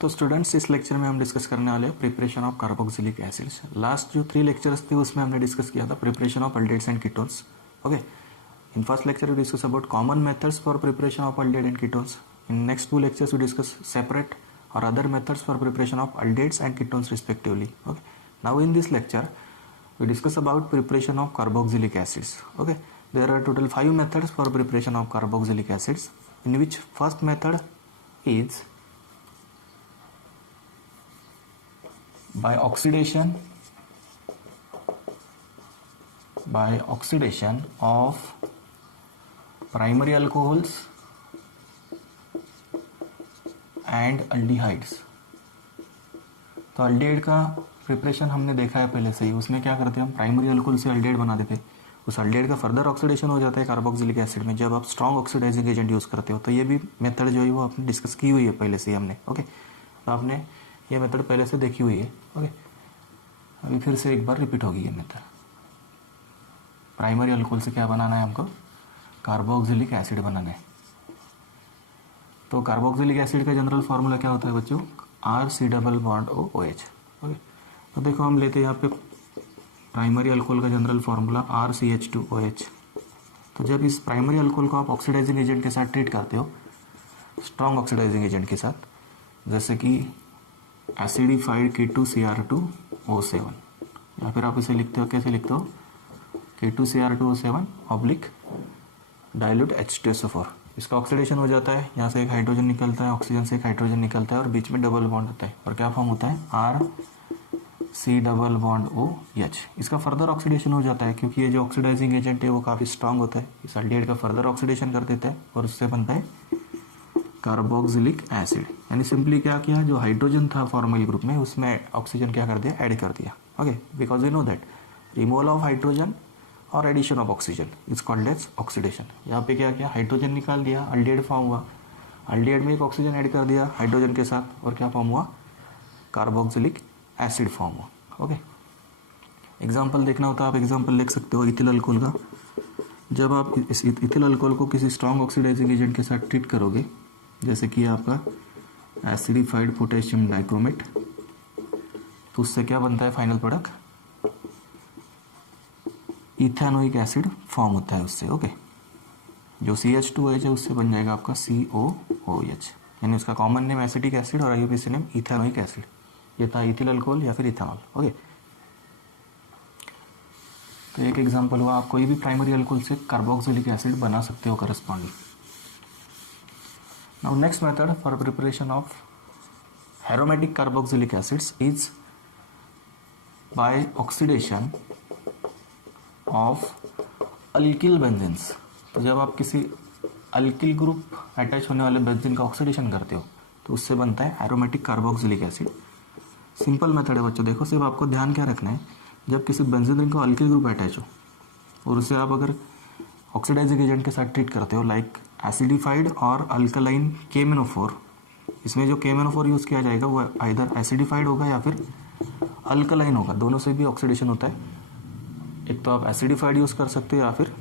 तो स्टूडेंट्स इस लेक्चर में हम डिस्कस करने वाले हैं preparation of carboxylic acids. Last जो 3 लेक्चर्स थे उसमें हमने डिस्कस किया था preparation of aldehydes and ketones. Okay, in first lecture we discuss about common methods for preparation of aldate and ketones. In next 2 lectures we discuss separate or other methods for preparation of aldates and ketones respectively. Okay, now in this lecture we discuss about preparation of carboxylic acids. Okay, there are total 5 methods for preparation of carboxylic acids, in which first method is by oxidation of primary alcohols and aldehydes। तो aldehyde का preparation हमने देखा है पहले से ही। उसमें क्या करते हैं हम, प्राइमरी अल्कोहल से अल्डेहाइड बना देते हैं। उस अल्डेहाइड का फर्दर ऑक्सीडेशन हो जाता है कार्बोक्सिलिक एसिड में जब आप स्ट्रॉन्ग ऑक्सीडाइजिंग एजेंट यूज़ करते हो। तो ये भी मेथड जो है वो आपने डिस्कस की हुई है पहले से ही हमने। ओके, तो आपने ये मेथड पहले से देखी हुई है। ओके, अभी फिर से एक बार रिपीट होगी ये मेथड। प्राइमरी अल्कोहल से क्या बनाना है हमको, कार्बोक्सिलिक एसिड बनाना है। तो कार्बोक्सिलिक एसिड का जनरल फार्मूला क्या होता है बच्चों, RC+OH। ओके, तो देखो हम लेते हैं यहाँ पे प्राइमरी अल्कोहल का जनरल फार्मूला RCH2OH। तो जब इस प्राइमरी अल्कोहल को आप ऑक्सीडाइजिंग एजेंट के साथ ट्रीट करते हो, स्ट्रॉन्ग ऑक्सीडाइजिंग एजेंट के साथ, जैसे कि एसिडिफाइड K2Cr2O7, या फिर आप इसे लिखते हो, कैसे लिखते हो, K2Cr2O7 ऑब्लिक डाइल्यूट H2SO4। इसका ऑक्सीडेशन हो जाता है, यहाँ से एक हाइड्रोजन निकलता है, ऑक्सीजन से एक हाइड्रोजन निकलता है और बीच में डबल बॉन्ड होता है और क्या फॉर्म होता है, RC+OH। इसका फर्दर ऑक्सीडेशन हो जाता है क्योंकि ये जो ऑक्सीडाइजिंग एजेंट है वो काफ़ी स्ट्रांग होता है। इस अल्डेहाइड का फर्दर ऑक्सीडेशन कर देता है और उससे बनता है कार्बोक्सिलिक एसिड। यानी सिंपली क्या किया, जो हाइड्रोजन था फॉर्मल ग्रुप में उसमें ऑक्सीजन क्या कर दिया, ऐड कर दिया। Okay, because we know that removal of hydrogen और addition of oxygen is called as oxidation. यहाँ पे क्या किया, हाइड्रोजन निकाल दिया, अल्डेहाइड फॉर्म हुआ, अल्डेहाइड में एक ऑक्सीजन ऐड कर दिया हाइड्रोजन के साथ और क्या फॉर्म हुआ, कार्बोक्सिलिक एसिड फॉर्म हुआ। ओके, एग्जाम्पल देखना होता है, आप एग्जाम्पल लिख सकते हो इथिल अल्कोहल का। जब आप इस इथिल अल्कोहल को किसी स्ट्रॉन्ग ऑक्सीडाइजिंग एजेंट के साथ ट्रीट करोगे, जैसे कि आपका एसिडिफाइड पोटेशियम डाइक्रोमेट, तो उससे क्या बनता है final product, ethanoic acid form होता है उससे। ओके, जो CH2OH है उससे बन जाएगा आपका COOH, यानी उसका कॉमन नेम एसिटिक एसिड और IUPAC नेम इथेनोइक एसिड। ये था इथिल अल्कोहल या फिर इथेनॉल। ओके, तो एक एग्जांपल हुआ, आप कोई भी प्राइमरी अल्कोहल से कार्बोक्सिलिक एसिड बना सकते हो corresponding. Now next method for preparation of aromatic carboxylic acids is by oxidation of alkyl benzenes. तो जब आप किसी अल्किल ग्रुप अटैच होने वाले बेंजीन का ऑक्सीडेशन करते हो तो उससे बनता है aromatic carboxylic acid. Simple method है बच्चों, देखो सिर्फ आपको ध्यान क्या रखना है, जब किसी बेंजीन रिंग को अल्किल ग्रुप अटैच हो और उसे आप अगर ऑक्सीडाइजिंग एजेंट के साथ ट्रीट करते हो लाइक एसिडिफाइड और अल्कलाइन KMnO4, इसमें जो KMnO4 यूज़ किया जाएगा वो आइदर एसिडिफाइड होगा या फिर अल्कलाइन होगा, दोनों से भी ऑक्सीडेशन होता है। एक तो आप एसिडिफाइड यूज़ कर सकते हो या फिर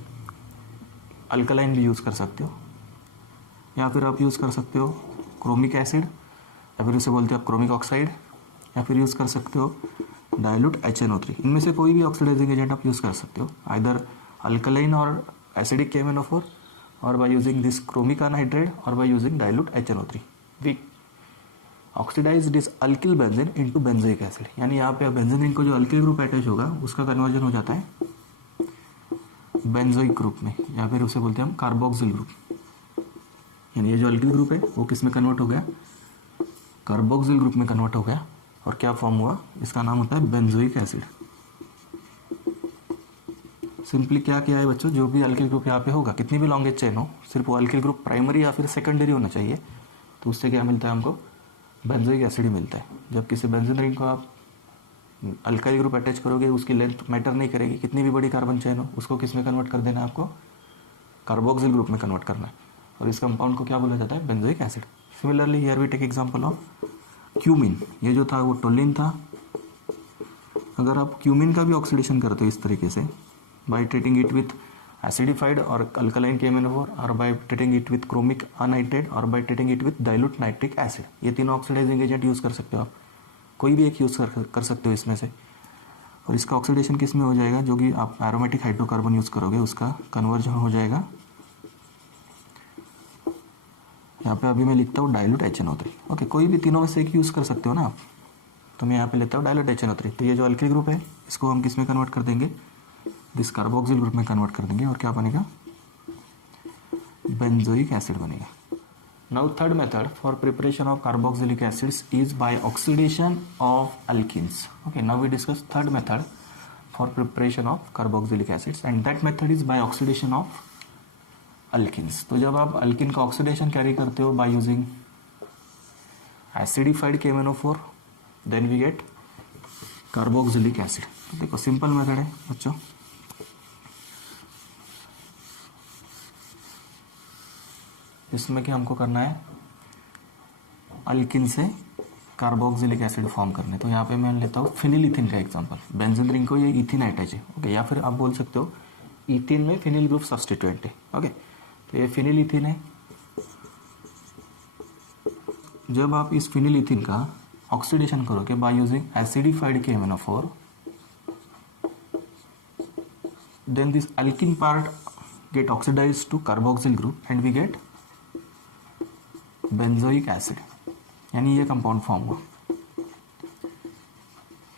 अल्कलाइन भी यूज़ कर सकते हो, या फिर आप यूज़ कर सकते हो क्रोमिक एसिड या फिर उसे बोलते हो आप क्रोमिक ऑक्साइड, या फिर यूज़ कर सकते हो डाइल्यूट HNO3। इनमें से कोई भी ऑक्सीडाइजिंग एजेंट आप यूज़ कर सकते हो, आइदर अल्कलाइन और एसिडिक KMnO4 और by using this chromic anhydride और by using dilute HNO3 we oxidise this alkyl benzene into benzoic acid. यानी यहाँ पे बेंजीन रिंग को जो अल्किल ग्रुप अटैच होगा उसका कन्वर्जन हो जाता है बेंजोइक ग्रुप में, या फिर उसे बोलते हैं हम कार्बोक्सिल ग्रुप। यानी ये जो अल्किल ग्रुप है वो किस में कन्वर्ट हो गया, कार्बोक्सिल ग्रुप में कन्वर्ट हो गया और क्या फॉर्म हुआ, इसका नाम होता है बेंजोइक एसिड। सिंपली क्या किया है बच्चों, जो भी अल्किल ग्रुप यहाँ पे होगा, कितनी भी लॉन्गेज चेन हो, सिर्फ वो अल्किल ग्रुप प्राइमरी या फिर सेकेंडरी होना चाहिए, तो उससे क्या मिलता है हमको, बेंजोइक एसिड ही मिलता है। जब किसी बेंजीन रिंग को आप अल्काइल ग्रुप अटैच करोगे उसकी लेंथ मैटर नहीं करेगी, कितनी भी बड़ी कार्बन चेन हो, उसको किस में कन्वर्ट कर देना है आपको, कार्बोक्सिल ग्रुप में कन्वर्ट करना है और इस कंपाउंड को क्या बोला जाता है, benzoic acid. Similarly here we take example of cumene. ये जो था वो टोलिन था। अगर आप क्यूमिन का भी ऑक्सीडेशन करते हो इस तरीके से by treating it with acidified और अल्कलाइन KMnO4 और by treating it with chromic anhydride और by treating it with dilute nitric acid. ये तीनों ऑक्सीडाइजिंग एजेंट यूज़ कर सकते हो आप, कोई भी एक यूज़ कर सकते हो इसमें से। और इसका ऑक्सीडेशन किस में हो जाएगा, जो कि आप एरोमेटिक हाइड्रोकार्बन यूज़ करोगे उसका कन्वर्जन हो जाएगा, यहाँ पे अभी मैं लिखता हूँ डाइल्यूट HNO3। ओके, कोई भी तीनों में से एक यूज़ कर सकते हो ना आप। तो मैं यहाँ पे लेता हूँ डाइल्यूट HNO3। तो ये जो अल्किल ग्रुप है इसको हम किस में कन्वर्ट कर देंगे, दिस कार्बोक्सिल ग्रुप में कन्वर्ट कर देंगे और क्या बनेगा, बेंजोइक एसिड बनेगा। Now third method for preparation of carboxylic acids is by oxidation of alkynes. Okay, now we discuss third method for preparation of carboxylic acids and that method is by oxidation of alkynes. तो जब आप alkyne का oxidation carry करते हो by using acidified KMnO4 then we get carboxylic acid. तो देखो simple method है बच्चों, इसमें क्या हमको करना है, अल्किन से कार्बोक्सिलिक एसिड फॉर्म करने। तो यहाँ पे मैं लेता हूँ फिनिल इथिन का एग्जांपल, बेंजीन रिंग को ये इथिन अटैच है। ओके, या फिर आप बोल सकते हो इथिन में फिनिल ग्रुप सब्स्टिट्यूएंट है। ओके, तो ये फिनिल इथिन है। जब आप इस फिनिल इथिन का ऑक्सीडेशन करोगे by using acidified KMnO4 then this alkene part get oxidized to carboxyl group and we get benzoic acid, यानी ये कंपाउंड फॉर्म हुआ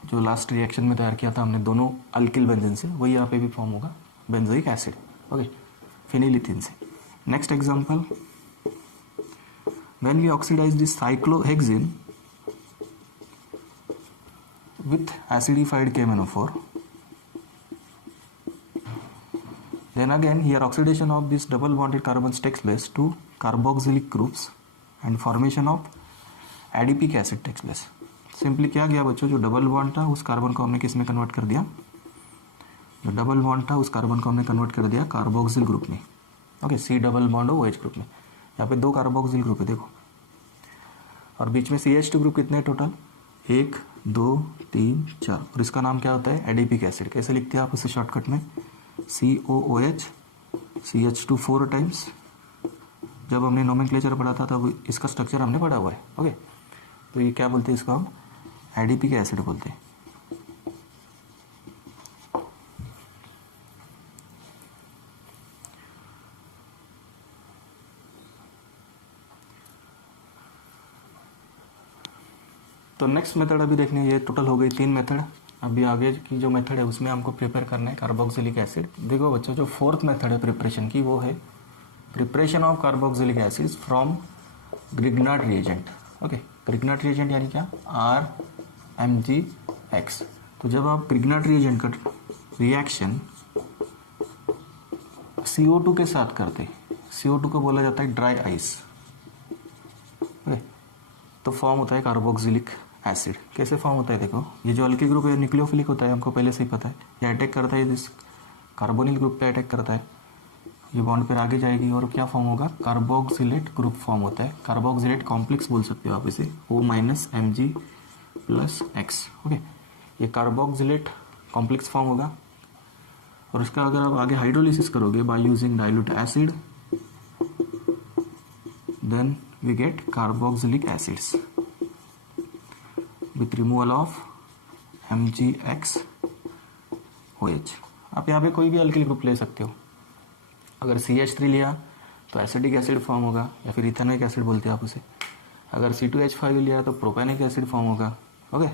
जो लास्ट रिएक्शन में तैयार किया था हमने दोनों अल्किल बेंजीन से, वही यहाँ पे भी फॉर्म होगा benzoic acid. Okay, phenyl ethyne से। Next example, when we oxidise this cyclohexene with acidified KMnO4, then again here oxidation of this double bonded carbons takes place to carboxylic groups and formation of adipic acid takes place। Simply क्या किया बच्चों, जो double bond था उस carbon को हमने किस में कन्वर्ट कर दिया, जो डबल बॉन्ड था उस कार्बन को हमने कन्वर्ट कर दिया कार्बोक्सिल ग्रुप में। Okay, C double bond OH group में। यहाँ पे 2 कार्बोक्सिल ग्रुप है देखो, और बीच में CH2 ग्रुप कितने हैं टोटल, 1 2 3 4, और इसका नाम क्या होता है, एडिपिक एसिड। कैसे लिखते हैं आप उसे शॉर्टकट में, COOH CH2 4 टाइम्स। जब हमने नोमेनक्लेचर पढ़ा था तब इसका स्ट्रक्चर हमने पढ़ा हुआ है। ओके, तो ये क्या बोलते हैं, इसको हम एडिपिक एसिड बोलते हैं। तो नेक्स्ट मेथड अभी देखने, ये टोटल हो गई 3 मेथड। अभी आगे की जो मेथड है उसमें हमको प्रिपेयर करना है कार्बोक्सिलिक एसिड। देखो बच्चों, जो फोर्थ मेथड है प्रिपरेशन की वो है preparation of carboxylic acids from Grignard reagent. Okay, Grignard reagent यानी क्या, RMgX। तो जब आप ग्रिग्नार्ड रिएजेंट का रिएक्शन CO2 के साथ करते, CO2 को बोला जाता है ड्राई आइस। ओके, तो फॉर्म होता है कार्बोक्सिलिक एसिड। कैसे फॉर्म होता है देखो, ये जो अल्किल ग्रुप है न्यूक्लियोफिलिक होता है, हमको पहले से ही पता है। ये अटैक करता है इस कार्बोनिल ग्रुप पे अटैक करता है, ये बॉन्ड पर आगे जाएगी और क्या फॉर्म होगा, कार्बोक्सिलेट ग्रुप फॉर्म होता है। कार्बोक्सिलेट कॉम्प्लेक्स बोल सकते हो आप इसे, O-Mg+X। ओके, ये कार्बोक्सिलेट कॉम्प्लेक्स फॉर्म होगा और उसका अगर आप आगे हाइड्रोलिसिस करोगे by using dilute acid then we get carboxylic acids with removal of MgX OH। आप यहाँ पे कोई भी अल्किल ग्रुप ले सकते हो। अगर CH3 लिया तो एसिडिक एसिड फॉर्म होगा या फिर इथेनोइक एसिड बोलते हैं आप उसे। अगर C2H5 लिया तो प्रोपेनिक एसिड फॉर्म होगा। ओके,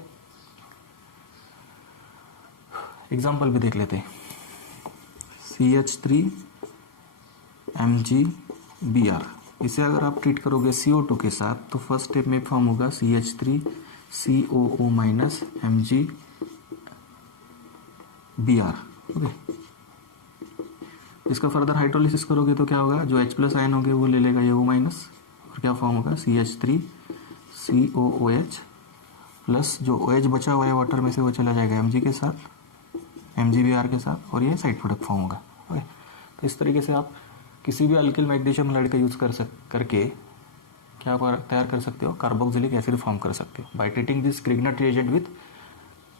एग्जाम्पल भी देख लेते हैं। CH3 MgBr, इसे अगर आप ट्रीट करोगे CO2 के साथ तो फर्स्ट स्टेप में फॉर्म होगा CH3 COO- MgBr। ओके, इसका फर्दर हाइड्रोलिसिस करोगे तो क्या होगा, जो H+ आयन होंगे वो ले लेगा ये O- और क्या फॉर्म होगा CH3 COOH प्लस जो OH बचा हुआ है वाटर में से वो चला जाएगा Mg के साथ, MgBr के साथ, और ये साइड प्रोडक्ट फॉर्म होगा। ओके, तो इस तरीके से आप किसी भी अल्किल मैग्नीशियम हाइड्राइड का यूज़ करके क्या तैयार कर सकते हो, कार्बोक्सिलिक एसिड फॉर्म कर सकते हो by treating this Grignard reagent with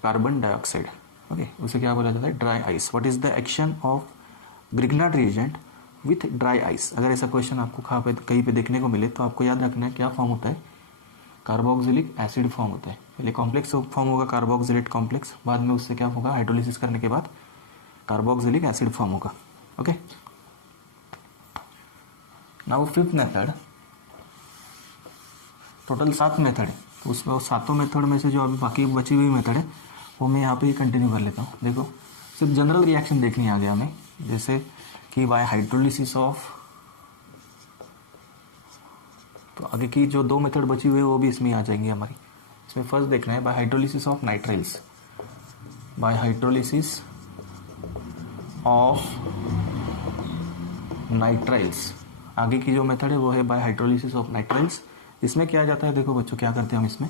carbon dioxide. Okay, उसे क्या बोला जाता है, dry ice. What is the action of Grignard reagent with dry ice. अगर ऐसा क्वेश्चन आपको कहीं पे देखने को मिले तो आपको याद रखना है क्या फॉर्म होता है, कार्बोक्सिलिक एसिड फॉर्म होता है। पहले कॉम्प्लेक्स फॉर्म होगा कार्बोक्सिलेट कॉम्प्लेक्स, बाद में उससे क्या होगा, हाइड्रोलिसिस करने के बाद कार्बोक्सिलिक एसिड फॉर्म होगा। Okay, now fifth method, total 7 method है, तो उसमें 7 मेथड में से जो अभी बाकी बची हुई मेथड है वो मैं यहाँ पे ही कंटिन्यू कर लेता हूँ। देखो सिर्फ जनरल रिएक्शन देखनी आ गया हमें, जैसे कि बाय हाइड्रोलिसिस ऑफ, तो आगे की जो 2 मेथड बची हुई है वो भी इसमें आ जाएंगी हमारी। इसमें फर्स्ट देखना है bye hydrolysis of nitriles, bye hydrolysis of nitriles. आगे की जो मेथड है वो है बाय हाइड्रोलिसिस ऑफ नाइट्राइल्स। इसमें क्या जाता है, देखो बच्चों क्या करते हैं हम इसमें,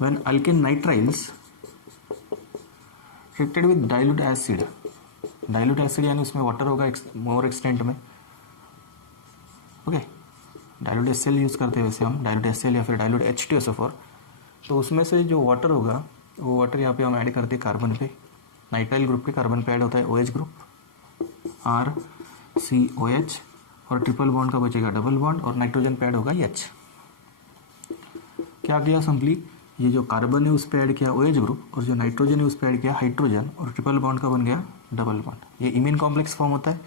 when alkane nitriles treated with dilute acid, dilute acid यानी उसमें वाटर होगा मोर एक्सटेंट में। ओके, डाइल्यूट HCl यूज़ करते हैं वैसे हम, डाइल्यूट HCl या फिर डाइल्यूट H2SO4। तो उसमें से जो वाटर होगा वो वाटर यहाँ पे हम ऐड करते हैं कार्बन पे, नाइट्राइल ग्रुप के कार्बन पे ऐड होता है OH ग्रुप RCOH, और ट्रिपल बॉन्ड का बचेगा डबल बॉन्ड, और नाइट्रोजन पे ऐड होगा H। क्या किया, सिंपली ये जो कार्बन है उस पर ऐड किया OH ग्रुप, और जो नाइट्रोजन है उस पर ऐड किया हाइड्रोजन, और ट्रिपल बॉन्ड का बन गया डबल बॉन्ड। ये इमीन कॉम्प्लेक्स फॉर्म होता है।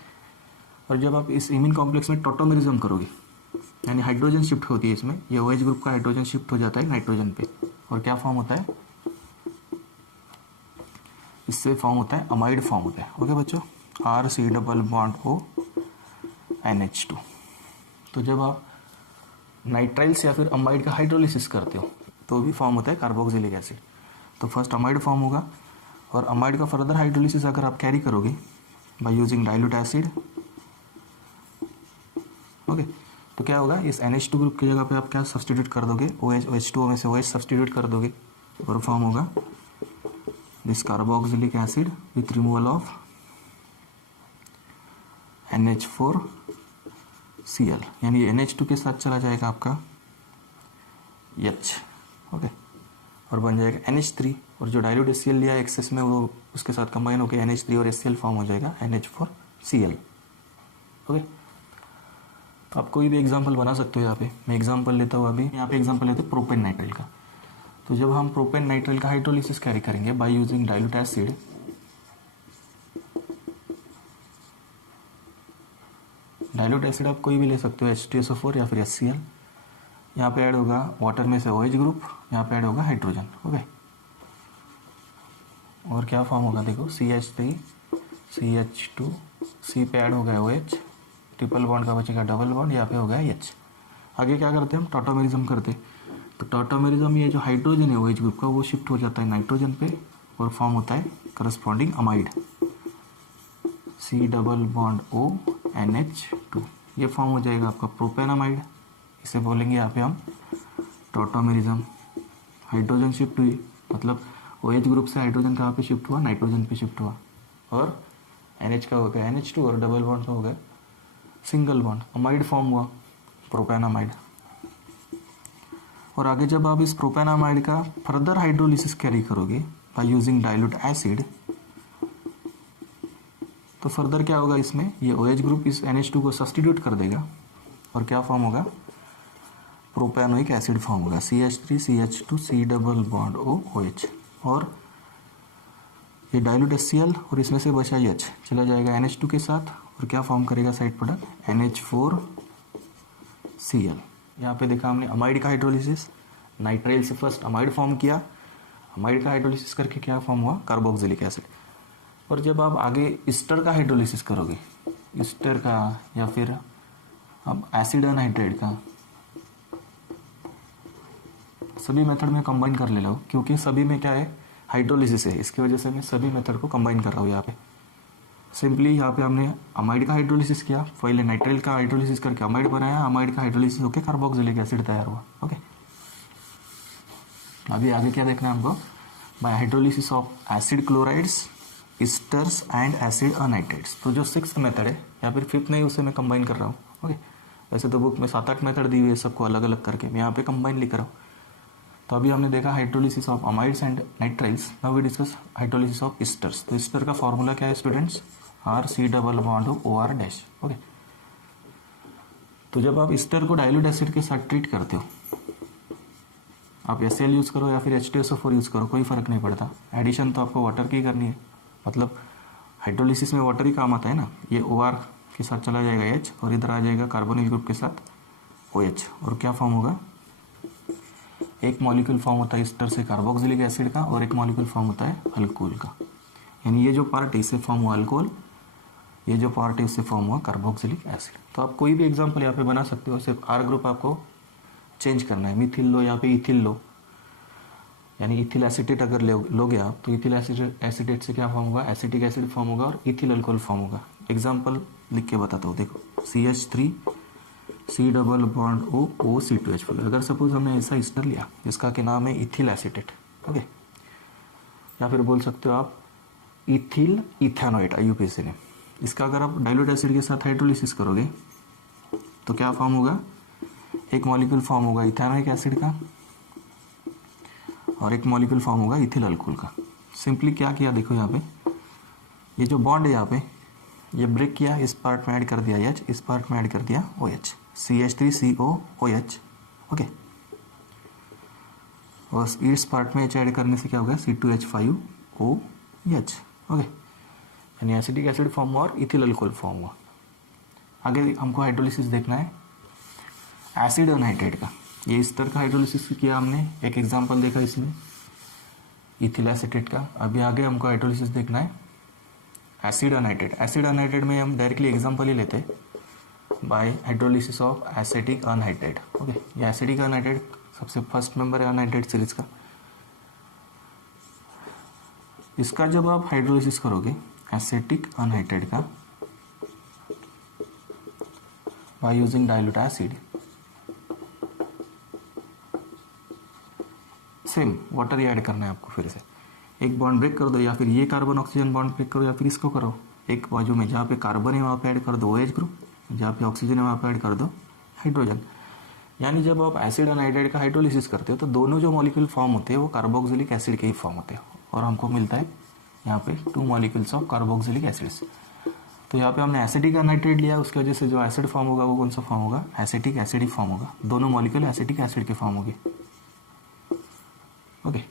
और जब आप इस इमीन कॉम्प्लेक्स में टॉटोमेरिज्म करोगे, यानी हाइड्रोजन शिफ्ट होती है इसमें, ये OH ग्रुप का हाइड्रोजन शिफ्ट हो जाता है नाइट्रोजन पे, और क्या फॉर्म होता है, इससे फॉर्म होता है अमाइड फॉर्म होता है। ओके बच्चों, RC double bond O NH2। तो जब आप नाइट्राइल्स या फिर अमाइड का हाइड्रोलिसिस करते हो तो भी फॉर्म होता है कार्बोक्सिलिक एसिड। तो फर्स्ट अमाइड फॉर्म होगा, और अमाइड का फर्दर हाइड्रोलिसिस अगर आप कैरी करोगे by using dilute acid, okay, तो क्या होगा, इस NH2 ग्रुप की जगह पे आप क्या सब्सटीट्यूट कर दोगे, OH2O में से OH सब्सटीट्यूट कर दोगे, और फॉर्म होगा this carboxylic acid with removal of NH4Cl, यानी NH2 के साथ चला जाएगा आपका H। ओके, और बन जाएगा NH3, और जो डाइल्यूट HCl लिया है एक्सेस में वो उसके साथ कंबाइन होकर NH3 और HCl फॉर्म हो जाएगा NH4Cl। ओके, तो आप कोई भी एग्जांपल बना सकते हो। यहाँ पे मैं एग्जांपल लेता हूँ, अभी यहाँ पे एग्जांपल लेते हैं प्रोपेन नाइट्राइल का। तो जब हम प्रोपेन नाइट्राइल का हाइड्रोलिसिस कैरी करेंगे bye using dilute acid, dilute acid आप कोई भी ले सकते हो, H2SO4 या फिर HCl। यहाँ पे ऐड होगा वाटर में से OH ग्रुप, यहाँ पे ऐड होगा हाइड्रोजन। ओके, और क्या फॉर्म होगा, देखो CH3 CH2, C पे ऐड हो गया OH, ट्रिपल बॉन्ड का बचेगा डबल बॉन्ड, यहाँ पे हो गया H। आगे क्या करते हैं हम, टॉटोमेरिज्म करते हैं। तो टॉटोमेरिज्म, ये जो हाइड्रोजन है OH ग्रुप का वो शिफ्ट हो जाता है नाइट्रोजन पे, और फॉर्म होता है corresponding amide, C double bond O NH2। ये फॉर्म हो जाएगा आपका प्रोपेनामाइड। इसे बोलेंगे यहाँ पे हम टॉटोमेरिज्म। हाइड्रोजन शिफ्ट हुई, मतलब OH ग्रुप से हाइड्रोजन कहाँ पे शिफ्ट हुआ, नाइट्रोजन पे शिफ्ट हुआ, और NH का हो गया NH2, और डबल बॉन्ड का हो गया सिंगल बॉन्ड, अमाइड फॉर्म हुआ प्रोपेनामाइड। और आगे जब आप इस प्रोपेनामाइड का फर्दर हाइड्रोलिसिस कैरी करोगे बाय यूजिंग डाइल्यूट एसिड, तो फर्दर क्या होगा, इसमें ये OH ग्रुप इस NH2 को सब्सटीट्यूट कर देगा, और क्या फॉर्म होगा, प्रोपेनोइक एसिड फॉर्म होगा, CH3 CH2 C double bond O OH। और ये डाइल्यूट HCl, और इसमें से बचा H चला जाएगा NH2 के साथ, और क्या फॉर्म करेगा साइड प्रोडक्ट NH4Cl। यहाँ पे देखा हमने अमाइड का हाइड्रोलिसिस, नाइट्राइल से फर्स्ट अमाइड फॉर्म किया, अमाइड का हाइड्रोलिसिस करके क्या फॉर्म हुआ, कार्बोक्सिलिक एसिड। और जब आप आगे ईस्टर का हाइड्रोलिसिस करोगे, ईस्टर का या फिर अब एसिड अनहाइड्रेट का, सभी मेथड में कंबाइन कर ले लो, क्योंकि सभी में क्या है, हाइड्रोलिसिस है, इसकी वजह से मैं सभी मेथड को कंबाइन कर रहा हूँ। यहाँ पे सिंपली यहाँ पे हमने अमाइड का हाइड्रोलिसिस किया, पहले नाइट्राइल का हाइड्रोलिसिस करके अमाइड बनाया, अमाइड का हाइड्रोलिसिस होकर कार्बोक्सिलिक एसिड तैयार हुआ। ओके, अभी आगे क्या देखना है हमको, by hydrolysis of acid chlorides, esters and acid anhydrides. तो जो 6th मेथड है या फिर 5th नहीं, उसे मैं कंबाइन कर रहा हूँ। ओके, वैसे तो बुक में 7-8 मेथड दी हुई है, सबको अलग अलग करके, मैं यहाँ पे कंबाइन लिख रहा हूँ। तो अभी हमने देखा hydrolysis of amides and nitriles, now we discuss hydrolysis of esters. तो ईस्टर का फॉर्मूला क्या है स्टूडेंट्स, RC डबल बॉन्ड हो OR डैश। ओके, तो जब आप ईस्टर को डाइल्यूट एसिड के साथ ट्रीट करते हो, आप HCl यूज़ करो या फिर H2SO4 यूज़ करो, कोई फ़र्क नहीं पड़ता। एडिशन तो आपको वाटर की करनी है, मतलब हाइड्रोलिसिस में वाटर ही काम आता है ना। ये OR के साथ चला जाएगा H और इधर आ जाएगा कार्बोनिल ग्रुप के साथ OH, और क्या फॉर्म होगा, एक मॉलिक्यूल फॉर्म होता है ईस्टर से कार्बोक्सिलिक एसिड का और एक मॉलिक्यूल फॉर्म होता है अल्कोहल का। यानी ये जो पार्ट है इससे फॉर्म हुआ अल्कोहल, ये जो पार्ट है इससे फॉर्म हुआ कार्बोक्सिलिक एसिड। तो आप कोई भी एग्जांपल यहाँ पे बना सकते हो, सिर्फ R ग्रुप आपको चेंज करना है। मिथिल लो, यहाँ पे इथिल लो, यानी इथिल एसिटेट अगर लोगे आप तो इथिल एसिटेट से क्या फॉर्म होगा, एसिटिक एसिड फॉर्म होगा और इथिल अल्कोहल फॉर्म होगा। एग्जाम्पल लिख के बताता हूँ, देखो CH3 C double bond O OC2H4। अगर सपोज हमने ऐसा ईस्टर लिया जिसका के नाम है इथिल एसिटेट, ओके, या फिर बोल सकते हो आप इथिल इथेनॉइड IUPAC ने। इसका अगर आप डाइल्यूट एसिड के साथ हाइड्रोलिसिस करोगे तो क्या फॉर्म होगा, एक मॉलिक्यूल फॉर्म होगा इथेनॉइक एसिड का और एक मॉलिक्यूल फॉर्म होगा इथिल अल्कोहल का। सिंपली क्या किया, देखो यहाँ पे ये जो बॉन्ड है यहाँ पे ये ब्रेक किया, इस पार्ट में ऐड कर दिया H, इस पार्ट में ऐड कर दिया OH, CH3COOH। ओके, और इस पार्ट में H ऐड करने से क्या होगा, C2H5OH। ओके, यानी एसिटिक एसिड फॉर्म हुआ और इथिल अल्कोहल फॉर्म हुआ। आगे हमको हाइड्रोलिसिस देखना है एसिड अनहाइड्रेट का। ये इस तरह का हाइड्रोलिसिस किया हमने, एक एग्जांपल देखा इसमें इथिल एसिटेट का। अभी आगे हमको हाइड्रोलिसिस देखना है एसिड अनहाइड्रेट। एसिड अनहाइड्रेट में हम डायरेक्टली एग्जांपल ही लेते हैं by hydrolysis of acetic anhydride. Okay, ये एसिटिक अनहाइड्रेट सबसे फर्स्ट मेंबर है अनहाइड्रेट सीरीज का। इसका जब आप हाइड्रोलिसिस करोगे एसिटिक अनहाइड्रेट का by using dilute acid, same water ही ऐड करना है आपको। फिर से एक बॉन्ड ब्रेक कर दो, या फिर ये कार्बन ऑक्सीजन बॉन्ड ब्रेक करो, या फिर इसको करो एक बाजू में जहाँ पे कार्बन है वहाँ पे ऐड कर दो OH ग्रुप, जहाँ पे ऑक्सीजन है वहाँ पे ऐड कर दो हाइड्रोजन। यानी जब आप एसिड अनहाइड्रेट का हाइड्रोलिसिस करते हो तो दोनों जो मॉलिक्यूल फॉर्म होते हैं वो कार्बोक्सिलिक एसिड के ही फॉर्म होते हैं, और हमको मिलता है यहाँ पे 2 मॉलिक्यूल्स ऑफ कार्बोक्सिलिक एसिड्स। तो यहाँ पे हमने एसिटिक अनहाइड्रेट लिया, उसकी वजह से जो एसिड फॉर्म होगा वो कौन सा फॉर्म होगा, एसिटिक एसिड ही फॉर्म होगा। दोनों मॉलिक्यूल एसिटिक एसिड के फॉर्म होंगे। ओके,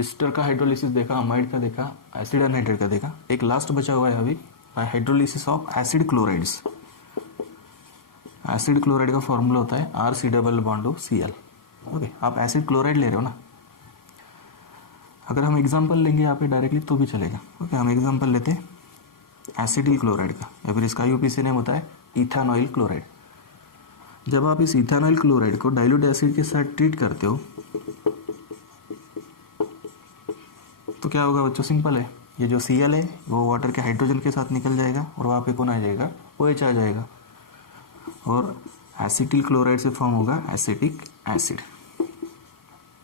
ईस्टर का हाइड्रोलिसिस देखा, अमाइड का देखा, एसिड अनहाइड्रेट का देखा। एक लास्ट बचा हुआ है अभी hydrolysis of acid chlorides. Acid chloride का फॉर्मूला होता है RC double bond O Cl। Okay, आप एसिड क्लोराइड ले रहे हो ना, अगर हम एग्जांपल लेंगे यहाँ पे डायरेक्टली तो भी चलेगा। ओके, हम एग्जांपल लेते हैं एसिटिल क्लोराइड का, या फिर इसका IUPAC नेम होता है इथेनॉइल क्लोराइड। जब आप इस इथेनॉइल क्लोराइड को डाइल्यूट एसिड के साथ ट्रीट करते हो तो क्या होगा बच्चों, सिंपल है। ये जो Cl है वो वाटर के हाइड्रोजन के साथ निकल जाएगा और वहाँ पे कौन आ जाएगा, OH आ जाएगा, और एसिटिल क्लोराइड से फॉर्म होगा एसिटिक एसिड,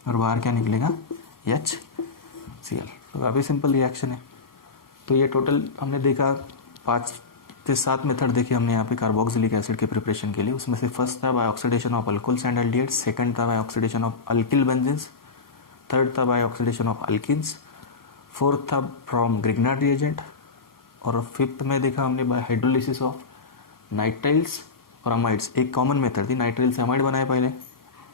और बाहर क्या निकलेगा, HCl। तो काफ़ी सिंपल रिएक्शन है। तो ये टोटल हमने देखा 5 से 7 मेथड देखे हमने यहाँ पे कार्बोक्सिलिक एसिड के प्रिपरेशन के लिए। उसमें से फर्स्ट था by oxidation of alcohols and aldehydes, second था by oxidation of alkyl benzenes, third था by oxidation of alkenes, fourth था फ्रॉम ग्रिग्नार्ड रिएजेंट, और फिफ्थ में देखा हमने बाय हाइड्रोलिसिस ऑफ नाइट्राइल्स और अमाइड्स। एक कॉमन मेथड थी, नाइट्राइल से अमाइड बनाए पहले,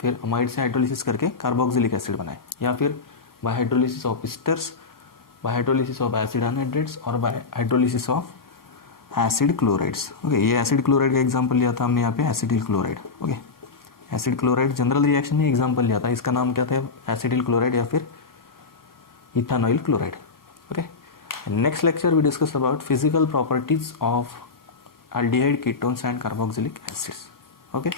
फिर अमाइड से हाइड्रोलिसिस करके कार्बोक्सिलिक एसिड बनाए, या फिर by hydrolysis of esters, by hydrolysis of acid anhydrides, और by hydrolysis of acid chlorides. Okay, ये एसिड क्लोराइड का एग्जांपल लिया था हमने यहाँ पे acetyl chloride. Okay, acid chloride general reaction में एग्जांपल लिया था, इसका नाम क्या था, एसिटिल क्लोराइड या फिर ethanoyl chloride. Okay, next lecture we discuss about physical properties of aldehyde ketones and carboxylic acids. Okay.